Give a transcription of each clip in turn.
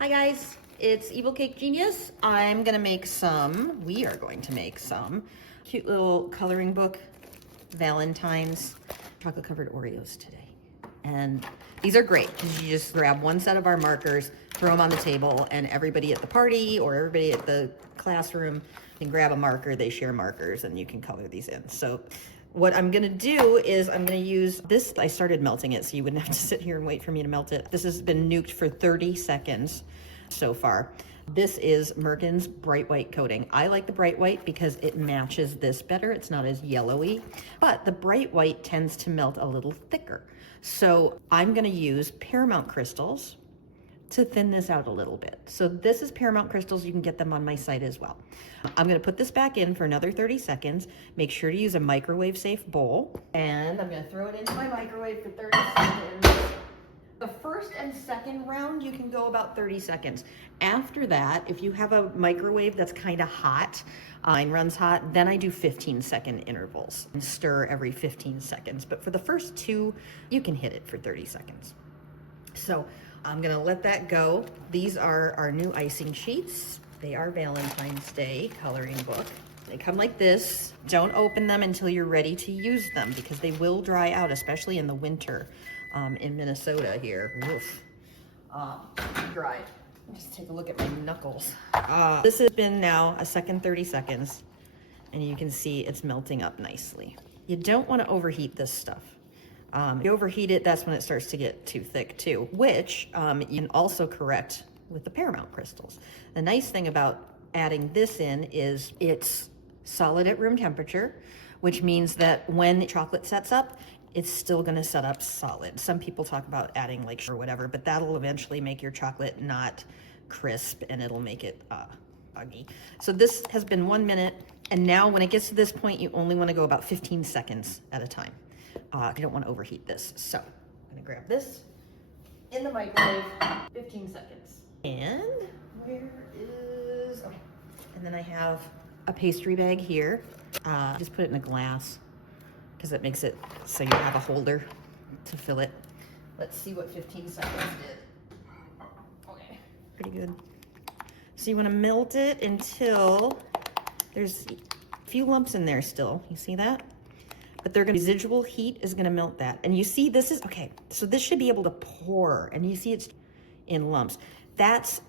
Hi guys, it's Evil Cake Genius. We are going to make some cute little coloring book Valentine's chocolate covered Oreos today. And these are great because you just grab one set of our markers, throw them on the table, and everybody at the party or everybody at the classroom can grab a marker, they share markers, and you can color these in. So what I'm gonna do is I'm gonna use this. I started melting it so you wouldn't have to sit here and wait for me to melt it. This has been nuked for 30 seconds so far. This is Merkin's bright white coating. I like the bright white because it matches this better. It's not as yellowy, but the bright white tends to melt a little thicker. So I'm gonna use Paramount crystals to thin this out a little bit. So this is Paramount crystals. You can get them on my site as well. I'm gonna put this back in for another 30 seconds. Make sure to use a microwave safe bowl. And I'm gonna throw it into my microwave for 30 seconds. The first and second round, you can go about 30 seconds. After that, if you have a microwave that's kind of hot, mine runs hot, then I do 15-second intervals and stir every 15 seconds. But for the first two, you can hit it for 30 seconds. So I'm gonna let that go. These are our new icing sheets. They are Valentine's Day coloring book. They come like this. Don't open them until you're ready to use them because they will dry out, especially in the winter in Minnesota here. Oof. Dry. Just take a look at my knuckles. This has been now a second, 30 seconds, and you can see it's melting up nicely. You don't want to overheat this stuff. If you overheat it, that's when it starts to get too thick too, which you can also correct with the Paramount crystals. The nice thing about adding this in is it's solid at room temperature, which means that when chocolate sets up, it's still gonna set up solid. Some people talk about adding like sugar or whatever, but that'll eventually make your chocolate not crisp and it'll make it buggy. So this has been 1 minute, and now when it gets to this point, you only wanna go about 15 seconds at a time. You don't want to overheat this. So I'm gonna grab this in the microwave, 15 seconds. And where is, okay. And then I have a pastry bag here. Just put it in a glass because it makes it so you have a holder to fill it. Let's see what 15 seconds did. Okay, pretty good. So you want to melt it until there's a few lumps in there still. You see that? But residual heat is gonna melt that. And you see this is, okay, so this should be able to pour, and you see it's in lumps. That's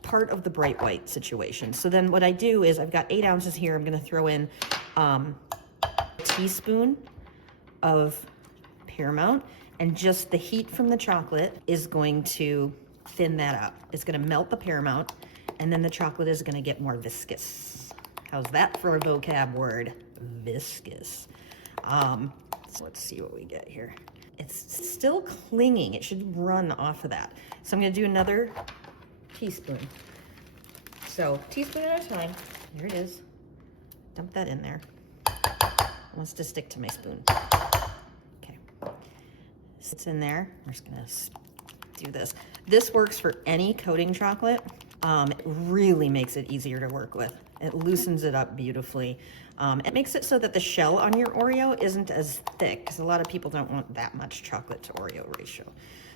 part of the bright white situation. So then what I do is I've got 8 ounces here. I'm gonna throw in a teaspoon of Paramount, and just the heat from the chocolate is going to thin that out. It's gonna melt the Paramount, and then the chocolate is gonna get more viscous. How's that for a vocab word? Viscous. So let's see what we get here. It's still clinging. It should run off of that. So I'm gonna do another teaspoon. So teaspoon at a time. Here it is. Dump that in there. It wants to stick to my spoon. Okay. It's in there. We're just gonna do this. This works for any coating chocolate. It really makes it easier to work with. It loosens it up beautifully. It makes it so that the shell on your Oreo isn't as thick because a lot of people don't want that much chocolate to Oreo ratio.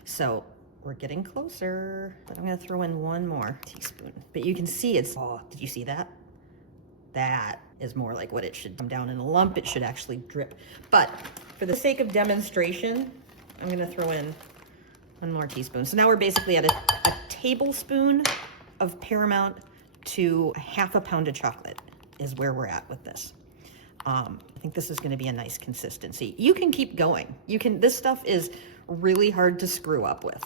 So we're getting closer, but I'm gonna throw in 1 more teaspoon. But you can see it's, oh, did you see that? That is more like what it should come down in a lump. It should actually drip. But for the sake of demonstration, I'm gonna throw in 1 more teaspoon. So now we're basically at a tablespoon of Paramount to 1/2 pound of chocolate is where we're at with this. I think this is gonna be a nice consistency. You can keep going. This stuff is really hard to screw up with.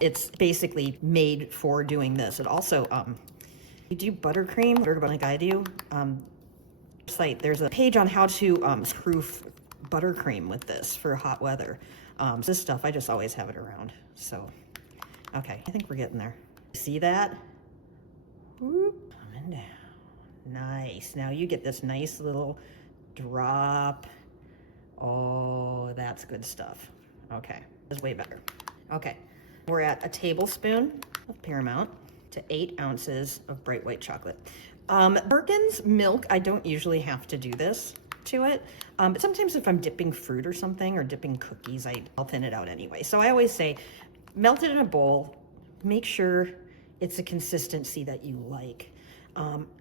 It's basically made for doing this. It also, you do buttercream, like I do, there's a page on how to proof buttercream with this for hot weather. This stuff, I just always have it around. So, okay, I think we're getting there. See that? Whoop, coming down. Nice. Now you get this nice little drop. Oh, that's good stuff. Okay, that's way better. Okay, we're at a tablespoon of Paramount to 8 ounces of bright white chocolate. Birkin's milk, I don't usually have to do this to it, but sometimes if I'm dipping fruit or something or dipping cookies, I'll thin it out anyway. So I always say melt it in a bowl. Make sure it's a consistency that you like.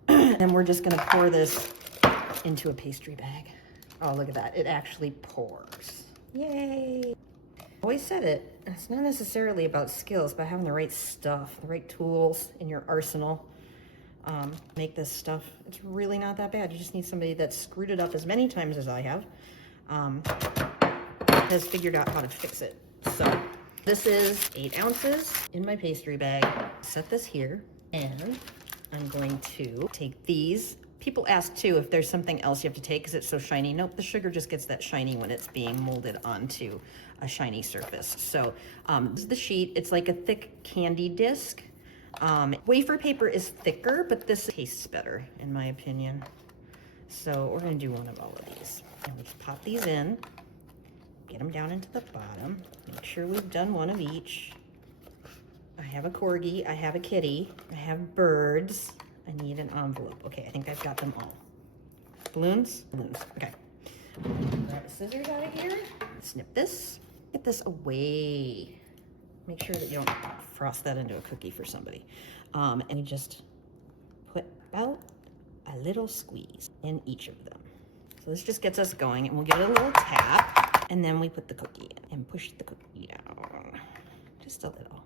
And we're just gonna pour this into a pastry bag. Oh, look at that. It actually pours. Yay. Always said it. It's not necessarily about skills, but having the right stuff, the right tools in your arsenal. Make this stuff. It's really not that bad. You just need somebody that's screwed it up as many times as I have. Has figured out how to fix it. So this is 8 ounces in my pastry bag. Set this here, and I'm going to take these. People ask too if there's something else you have to take because it's so shiny. Nope, the sugar just gets that shiny when it's being molded onto a shiny surface. So this is the sheet. It's like a thick candy disc. Wafer paper is thicker, but this tastes better in my opinion. So we're gonna do one of all of these. And we just pop these in, get them down into the bottom. Make sure we've done one of each. I have a corgi, I have a kitty, I have birds. I need an envelope. Okay, I think I've got them all. Balloons? Balloons, okay. Grab the scissors out of here, snip this, get this away. Make sure that you don't frost that into a cookie for somebody. And you just put about a little squeeze in each of them. So this just gets us going, and we'll give it a little tap, and then we put the cookie in and push the cookie down. Just a little.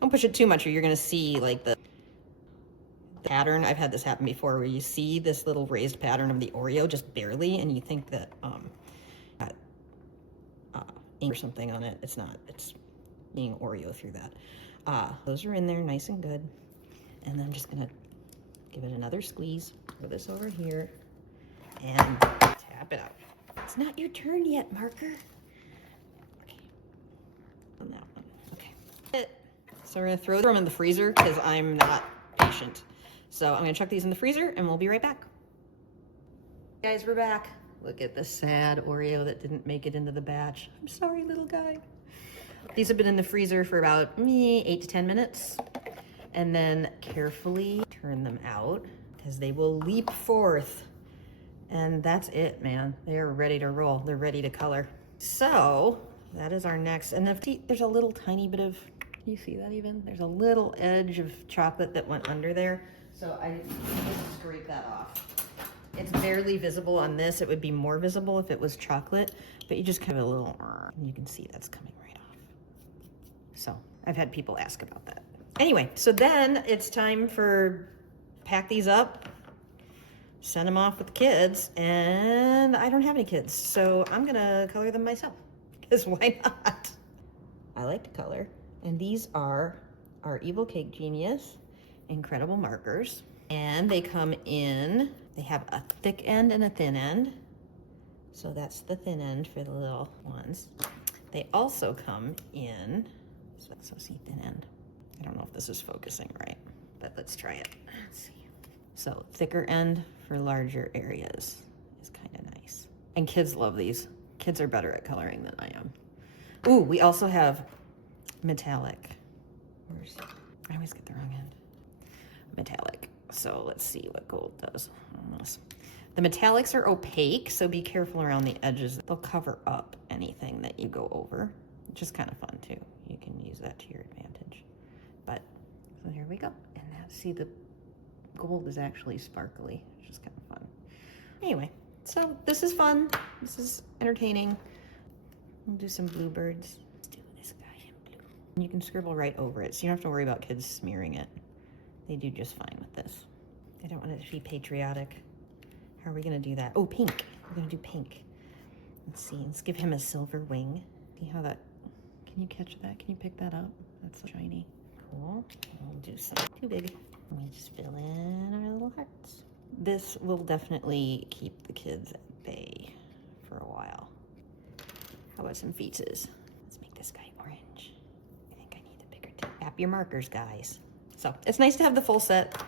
Don't push it too much or you're gonna see like the pattern. I've had this happen before where you see this little raised pattern of the Oreo just barely, and you think that ink or something on it. It's not. It's being Oreo through that. Those are in there nice and good. And then I'm just gonna give it another squeeze. Throw this over here and tap it out. It's not your turn yet, Marker. Okay. On that one. Okay. So we're gonna throw them in the freezer because I'm not patient. So I'm gonna chuck these in the freezer and we'll be right back. Guys, we're back. Look at the sad Oreo that didn't make it into the batch. I'm sorry, little guy. These have been in the freezer for about 8 to 10 minutes. And then carefully turn them out because they will leap forth. And that's it, man. They are ready to roll. They're ready to color. So that is our next. And there's a little tiny bit of, you see that even? There's a little edge of chocolate that went under there. So I just scrape that off. It's barely visible on this. It would be more visible if it was chocolate, but you just kind of a little, and you can see that's coming right off. So I've had people ask about that. Anyway, so then it's time for pack these up, send them off with the kids, and I don't have any kids, so I'm gonna color them myself, because why not? I like to color, and these are our Evil Cake Genius Incredible Markers, and they come in, they have a thick end and a thin end, so that's the thin end for the little ones. They also come in, so see thin end. I don't know if this is focusing right, but let's try it. Let's see. So thicker end for larger areas is kind of nice. And kids love these. Kids are better at coloring than I am. Ooh, we also have metallic. I always get the wrong end. Metallic. So let's see what gold does on this. The metallics are opaque, so be careful around the edges. They'll cover up anything that you go over, which is kind of fun too. You can use that to your advantage. But, so here we go. And now, see, the gold is actually sparkly, which is kind of fun. Anyway, so this is fun. This is entertaining. We'll do some bluebirds. Let's do this guy in blue. And you can scribble right over it, so you don't have to worry about kids smearing it. They do just fine with this. I don't want it to be patriotic. How are we gonna do that? Oh, pink. We're gonna do pink. Let's see, let's give him a silver wing. See how that, can you catch that? Can you pick that up? That's so shiny. Cool. We'll do some too big. Let me just fill in our little hearts. This will definitely keep the kids at bay for a while. How about some feetses? Let's make this guy orange. I think I need the bigger tip. Tap your markers, guys. So it's nice to have the full set.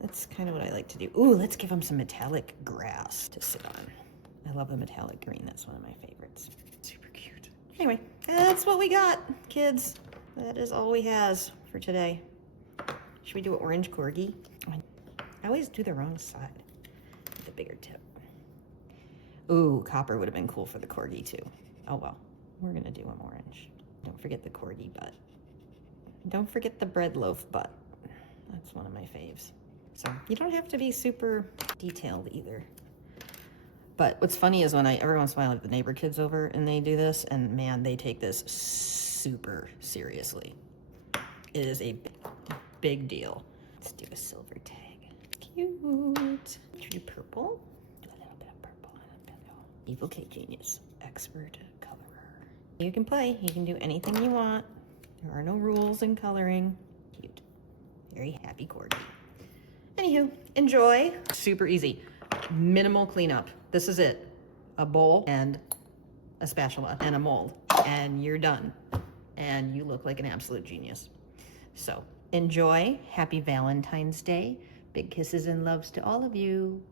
That's kind of what I like to do. Ooh, let's give them some metallic grass to sit on. I love the metallic green. That's one of my favorites. Super cute. Anyway, that's what we got, kids. That is all we has for today. Should we do an orange corgi? I always do the wrong side with the bigger tip. Ooh, copper would have been cool for the corgi too. Oh well, we're gonna do an orange. Don't forget forget the corgi butt. Don't forget the bread loaf butt. That's one of my faves. So you don't have to be super detailed either. But what's funny is when every once in a while I have the neighbor kids over and they do this, and man, they take this super seriously. It is a big deal. Let's do a silver tag. Cute. Should we do purple? Do a little bit of purple and a bit of Evil Cake Genius, expert colorer. You can play. You can do anything you want. There are no rules in coloring. Cute. Very happy corgi. Anywho, enjoy. Super easy. Minimal cleanup. This is it. A bowl and a spatula and a mold, and you're done. And you look like an absolute genius. So enjoy. Happy Valentine's Day. Big kisses and loves to all of you.